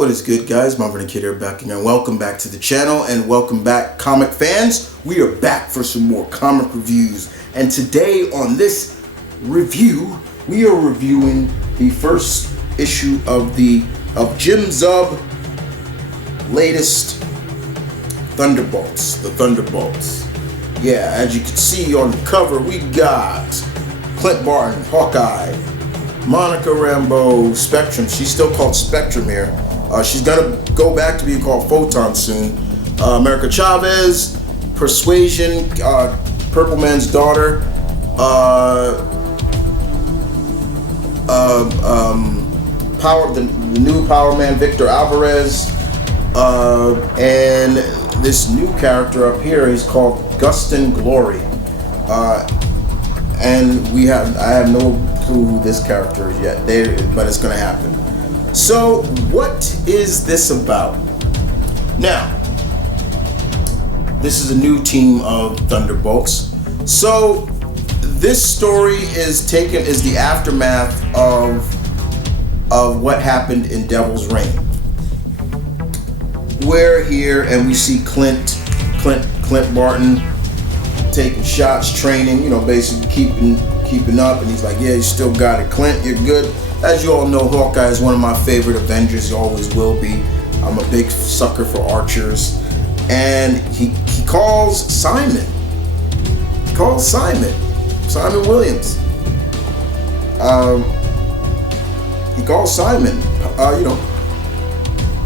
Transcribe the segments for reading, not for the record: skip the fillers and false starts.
What is good, guys? M.V.K here back again. Welcome back to the channel and welcome back, comic fans. We are back for some more comic reviews, and today on this review we are reviewing the first issue of Jim Zub latest Thunderbolts, the Thunderbolts. Yeah, as you can see on the cover, we got Clint Barton, Hawkeye, Monica Rambeau, Spectrum. She's still called Spectrum here. She's gonna go back to being called Photon soon. America Chavez, Persuasion, Purple Man's daughter, the new Power Man, Victor Alvarez, and this new character up here is called Gustin Glory. And I have no clue who this character is yet, but it's gonna happen. So what is this about? Now, this is a new team of Thunderbolts. So this story is the aftermath of what happened in Devil's Reign. We're here and we see Clint Barton taking shots, training, basically keeping up, and he's like, yeah, you still got it, Clint, you're good. As you all know, Hawkeye is one of my favorite Avengers. He always will be. I'm a big sucker for archers. And he calls Simon. He calls Simon Williams. He calls Simon,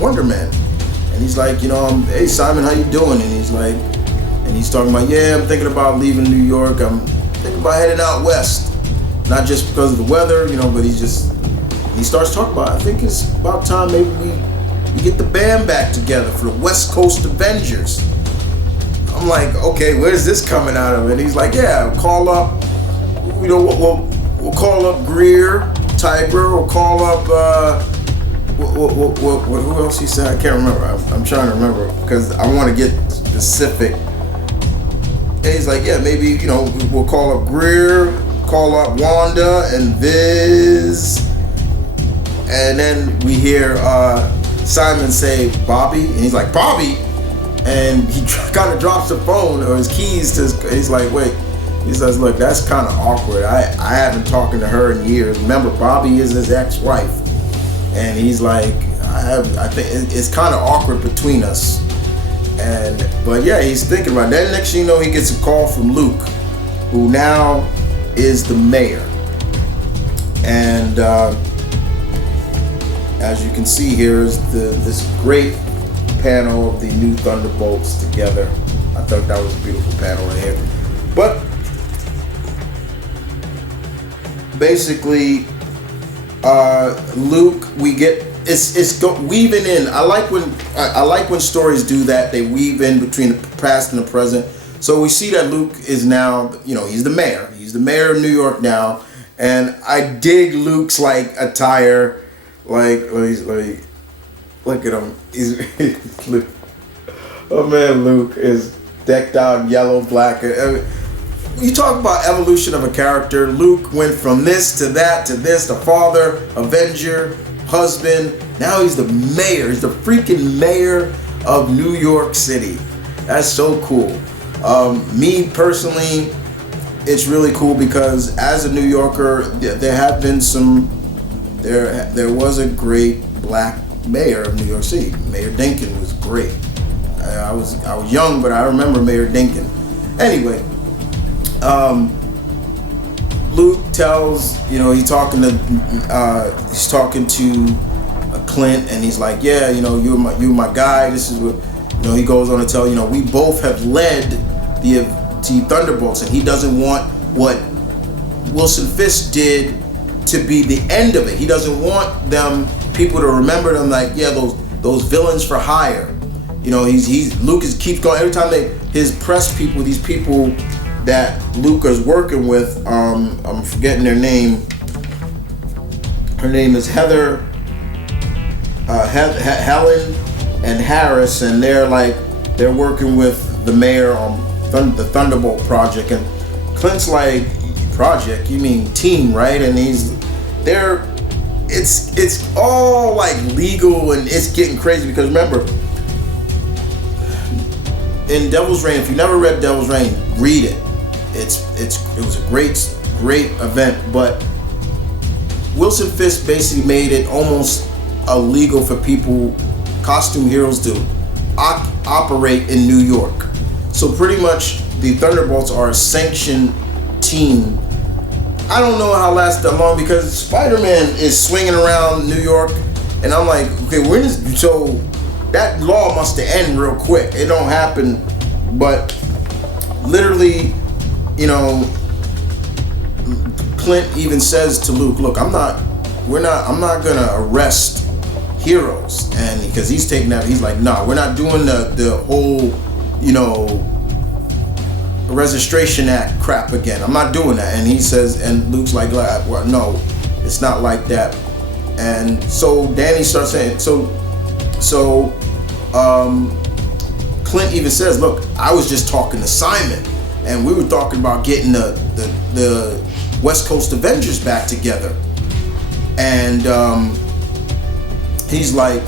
Wonder Man. And he's like, hey Simon, how you doing? And he's talking about, yeah, I'm thinking about leaving New York. I'm thinking about heading out west. Not just because of the weather, but he starts talking about, I think it's about time maybe we get the band back together for the West Coast Avengers. I'm like, okay, where's this coming out of? And he's like, yeah, call up, we'll call up Greer, Tiger, we'll call up, who else he said? I can't remember. I'm trying to remember because I want to get specific. And he's like, yeah, maybe, we'll call up Greer, call up Wanda and Viz. And then we hear Simon say Bobby, and he's like, Bobby? And he kind of drops the phone or his keys he's like, wait. He says, look, that's kind of awkward. I haven't talked to her in years. Remember, Bobby is his ex-wife. And he's like, I think it's kind of awkward between us. But yeah, he's thinking about it. Then next thing you know, he gets a call from Luke, who now is the mayor. And as you can see here is this great panel of the new Thunderbolts together. I thought that was a beautiful panel right here. But basically, Luke, we get it's weaving in. I like when stories do that. They weave in between the past and the present. So we see that Luke is now, he's the mayor. He's the mayor of New York now, and I dig Luke's attire. Look at him. Oh man, Luke is decked out in yellow, black. You talk about evolution of a character. Luke went from this to that to this, the father, Avenger, husband. Now he's the mayor. He's the freaking mayor of New York City. That's so cool. Me personally, it's really cool because as a New Yorker, there have been there was a great black mayor of New York City. Mayor Dinkin was great. I was young, but I remember Mayor Dinkin. Anyway, Luke tells, he's talking to Clint, and he's like, yeah, you're my guy. This is what, he goes on to tell, we both have led the Thunderbolts, and he doesn't want what Wilson Fisk did to be the end of it. He doesn't want people to remember them like, yeah, those villains for hire. Luke keeps going every time his press people, these people that Luke is working with, I'm forgetting their name. Her name is Heather, Helen and Harris, and they're working with the mayor on the Thunderbolt project, and Clint's like, project? You mean team, right? And it's all like legal, and it's getting crazy because remember, in Devil's Reign, if you never read Devil's Reign, read it. It was a great event, but Wilson Fisk basically made it almost illegal for people, costume heroes, to operate in New York. So pretty much the Thunderbolts are a sanctioned team. I don't know how it lasts that long because Spider-Man is swinging around New York, and I'm like, okay, when is so that law must end real quick. It don't happen, but literally, you know, Clint even says to Luke, "Look, I'm not gonna arrest heroes," and because he's taking that, he's like, "No, we're not doing the whole, you know, Registration Act crap again. I'm not doing that." And he says, and Luke's like, "Well, no, it's not like that." And so Danny starts saying, Clint even says, "Look, I was just talking to Simon, and we were talking about getting the West Coast Avengers back together." And he's like,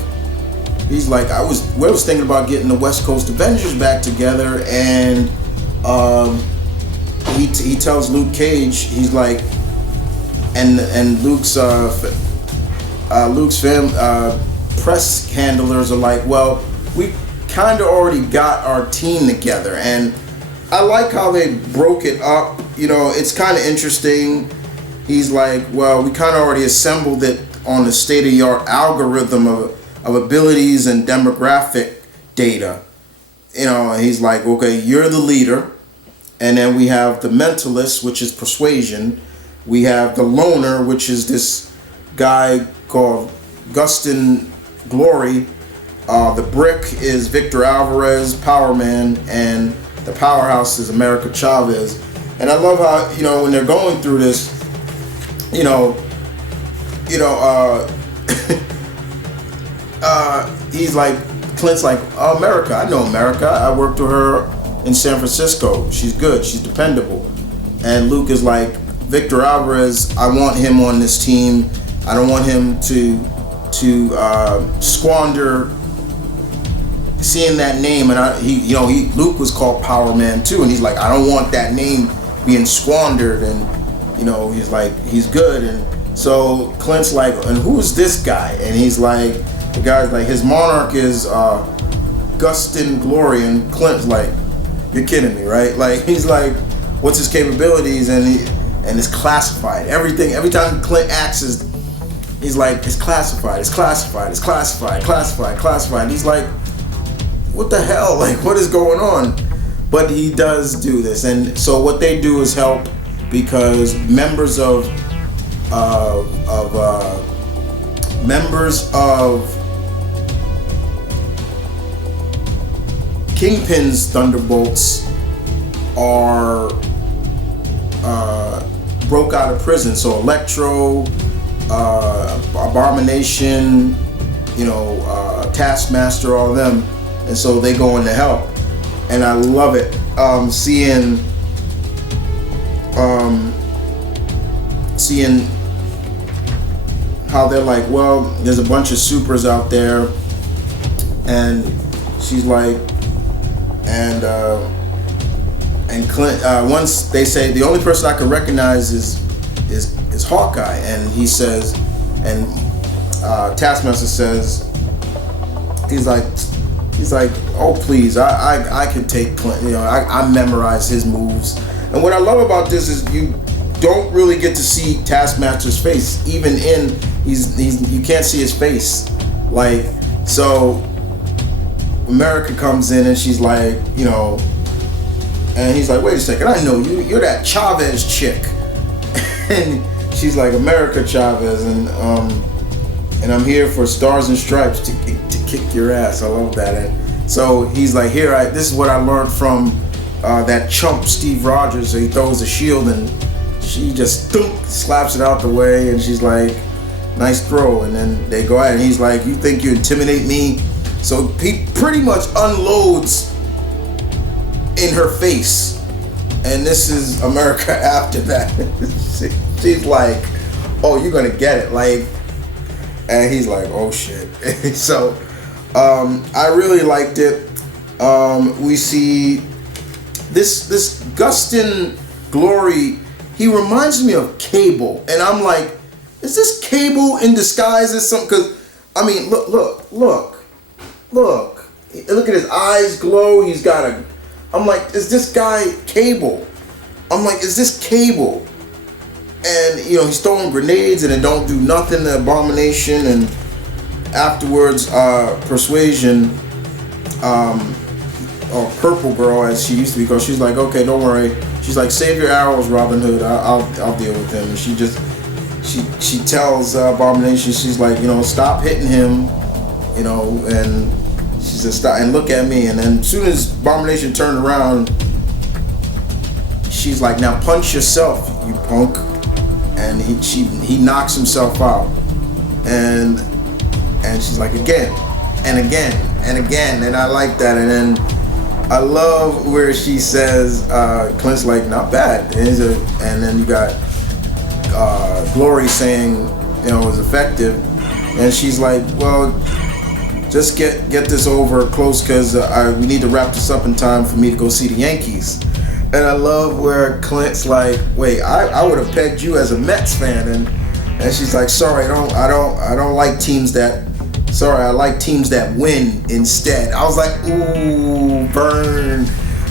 I was thinking about getting the West Coast Avengers back together, and he tells Luke Cage, he's like, and Luke's press handlers are like, "Well, we kind of already got our team together," and I like how they broke it up. You know, it's kind of interesting. He's like, "Well, we kind of already assembled it on the state-of-the-art algorithm of abilities and demographic data." You know, and he's like, "Okay, you're the leader. And then we have the mentalist, which is persuasion. We have the loner, which is this guy called Gustin Glory. The brick is Victor Alvarez, Power Man, and the powerhouse is America Chavez." And I love how, you know, when they're going through this, he's like, Clint's like, "Oh, America, I know America. I worked with her in San Francisco. She's good. She's dependable." And Luke is like, "Victor Alvarez, I want him on this team. I don't want him to squander seeing that name." And Luke was called Power Man too, and he's like, "I don't want that name being squandered." And you know, he's like, he's good. And so Clint's like, "And who is this guy?" And he's like, the guy's like, "His monarch is Gustin Glory." And Clint's like, "You're kidding me, right?" Like, he's like, "What's his capabilities?" And it's classified. Everything. Every time Clint acts, he's like, "It's classified. It's classified. It's classified. Classified. Classified." He's like, "What the hell? Like, what is going on?" But he does do this, and so what they do is help, because members of Kingpin's Thunderbolts are broke out of prison. So Electro, Abomination, Taskmaster, all of them, and so they go in to help. And I love it, seeing how they're like, well, there's a bunch of supers out there, and she's like, and Clint, once they say the only person I can recognize is Hawkeye, and he says, and Taskmaster says, he's like, "Oh please, I could take Clint. I memorize his moves." And what I love about this is you don't really get to see Taskmaster's face, even in you can't see his face. Like, so America comes in and she's like, and he's like, "Wait a second, I know you. You're that Chavez chick." And she's like, "America Chavez, and I'm here for Stars and Stripes to kick your ass." I love that. And so he's like, this is what I learned from that chump Steve Rogers. So he throws a shield and she just slaps it out the way, and she's like, "Nice throw." And then they go at it, and he's like, "You think you intimidate me?" So he pretty much unloads in her face. And this is America after that. She's like, "Oh, you're gonna get it." Like, And he's like, oh shit. So I really liked it. We see this Gustin Glory. He reminds me of Cable, and I'm like, is this Cable in disguise as something? Because I mean, look at his eyes glow. He's got a. I'm like, is this guy Cable? I'm like, is this Cable? And he's throwing grenades and it don't do nothing. The Abomination, and afterwards, Persuasion, or Purple Girl as she used to be, because she's like, okay, don't worry. She's like, save your arrows, Robin Hood. I'll deal with him. And she tells Abomination, she's like, stop hitting him, and she says, stop and look at me. And then as soon as Abomination turned around, she's like, now punch yourself, you punk. And he knocks himself out. And she's like, again and again and again. And I like that. And then I love where she says, Clint's like, not bad. And then you got Glory saying, it was effective. And she's like, well, just get this over close, because we need to wrap this up in time for me to go see the Yankees. And I love where Clint's like, wait, I would have pegged you as a Mets fan. And she's like, sorry, I don't like teams that. Sorry, I like teams that win instead. I was like, ooh, burn.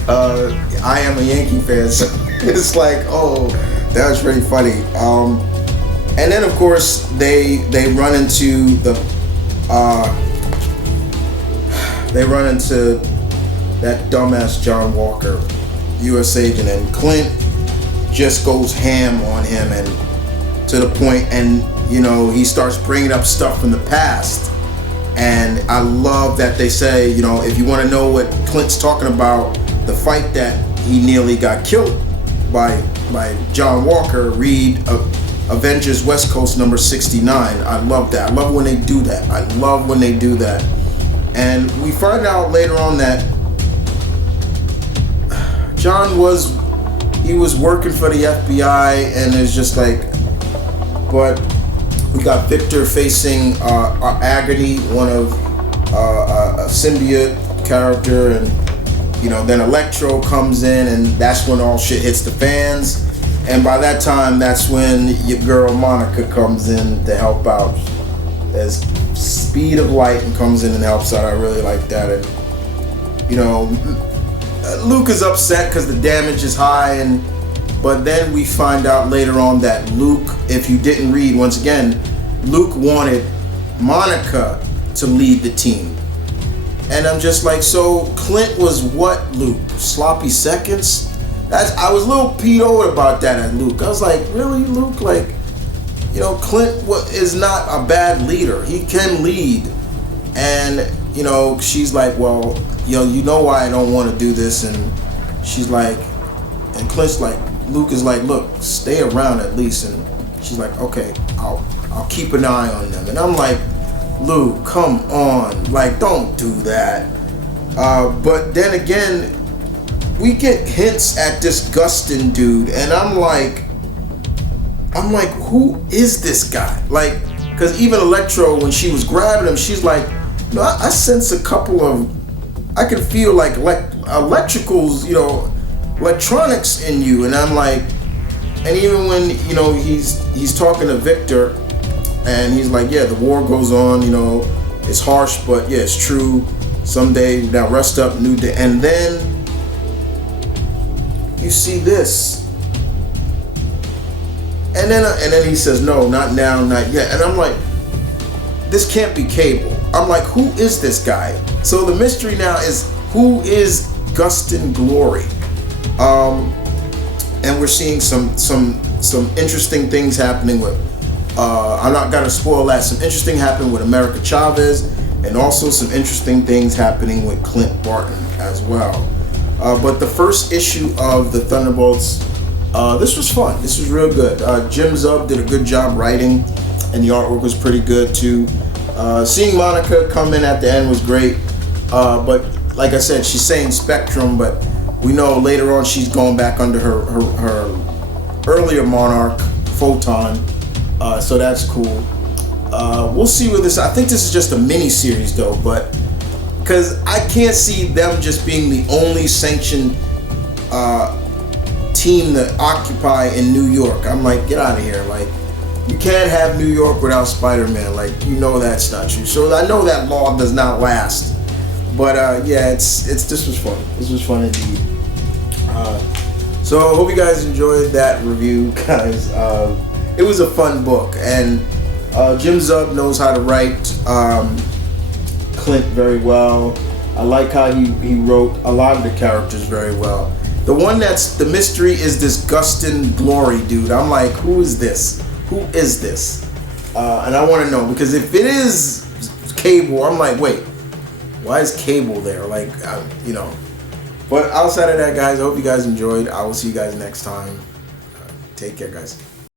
I am a Yankee fan, so it's like, oh, that was pretty funny. And then of course they run into that dumbass John Walker, U.S. agent, and Clint just goes ham on him, and to the point, and he starts bringing up stuff from the past. And I love that they say, if you want to know what Clint's talking about, the fight that he nearly got killed by John Walker, read Avengers West Coast number 69. I love that. I love when they do that. And we find out later on that John was working for the FBI, and it's just like, but we got Victor facing Agony, one of a symbiote character, and then Electro comes in, and that's when all shit hits the fans. And by that time, that's when your girl Monica comes in to help out as speed of light, and comes in and helps out. I really like that. And Luke is upset because the damage is high, but then we find out later on that Luke, if you didn't read, once again, Luke wanted Monica to lead the team. And I'm just like, so Clint was what, Luke? Sloppy seconds? I was a little PO'd about that at Luke. I was like, really, Luke? Like, Clint is not a bad leader. He can lead. And, she's like, well, you know why I don't want to do this. And she's like, and Clint's like, Luke is like, look, stay around at least. And she's like, okay, I'll keep an eye on them. And I'm like, Luke, come on, like, don't do that. But then again, we get hints at this Gustin dude, and I'm like, who is this guy? Like, because even Electro, when she was grabbing him, she's like, I sense a couple of, I can feel like electricals, electronics in you. And I'm like, and even when he's talking to Victor, and he's like, yeah, the war goes on, it's harsh, but yeah, it's true. Someday, now rest up, new day. And then you see this, and then he says, no, not now, not yet. And I'm like, this can't be Cable. I'm like, who is this guy? So the mystery now is, who is Gustin Glory? And we're seeing some interesting things happening with, I'm not gonna spoil that, some interesting happening with America Chavez, and also some interesting things happening with Clint Barton as well. But the first issue of the Thunderbolts, this was fun. This was real good. Jim Zub did a good job writing, and the artwork was pretty good too. Seeing Monica come in at the end was great. But like I said, she's saying Spectrum, but we know later on she's going back under her earlier monarch, Photon. So that's cool. We'll see where this. I think this is just a mini series though, but because I can't see them just being the only sanctioned team to occupy in New York. I'm like, get out of here. Like, you can't have New York without Spider-Man. Like, you know that's not true. So I know that law does not last. But yeah, it's this was fun. This was fun indeed. So I hope you guys enjoyed that review, guys. It was a fun book, and Jim Zub knows how to write Clint very well. I like how he wrote a lot of the characters very well. The one that's the mystery is this Gustin Glory dude. I'm like, who is this? Who is this? And I want to know, because if it is Cable, I'm like, wait, why is Cable there? Like, you know. But outside of that, guys, I hope you guys enjoyed. I will see you guys next time. Take care, guys.